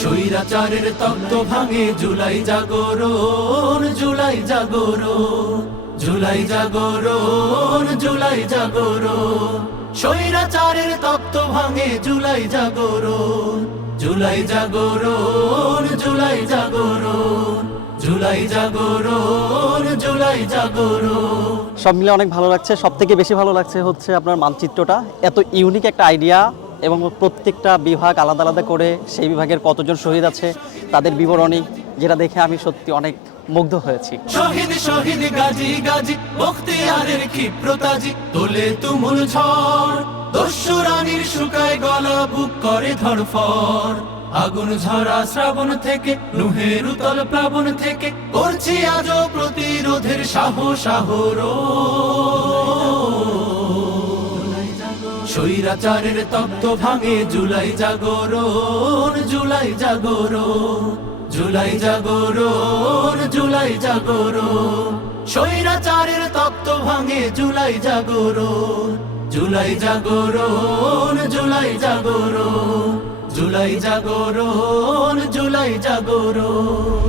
স্বৈরাচারের তত্ত্ব ভাঙে, জুলাই জাগরণ জুলাই জাগরণ জুলাই জাগরণ জুলাই জাগরণ। স্বৈরাচারের তত্ত্ব ভাঙে, জুলাই জাগরণ জুলাই জাগরণ জুলাই জাগরণ জুলাই জাগরণ জুলাই জাগরণ। সব মিলে অনেক ভালো লাগছে। সব থেকে বেশি ভালো লাগছে হচ্ছে আপনার মানচিত্রটা। এত ইউনিক একটা আইডিয়া এবং প্রত্যেকটা বিভাগ আলাদা আলাদা করে সেই বিভাগের কতজন শহীদ আছে, তাদের বিবরণী, যেটা দেখে আমি সত্যি অনেক মুগ্ধ হয়েছি। গাজী তুমুল রানীর শুকায় গলা বুক করে আগুন ঝরা শ্রাবণ থেকে, নুহের উতল প্লাবন থেকে, করছি আজও প্রতিরোধের সাহস আহরো স্বৈরাচারের তত্ত্ব ভাঙে জুলাই জাগরণ জুলাই জাগরণ জুলাই জাগরণ জুলাই জাগরণ। স্বৈরাচারের তত্ত্ব ভাঙে জুলাই জাগরণ জুলাই জাগরণ জুলাই জাগরণ জুলাই জাগরণ জুলাই জাগরণ।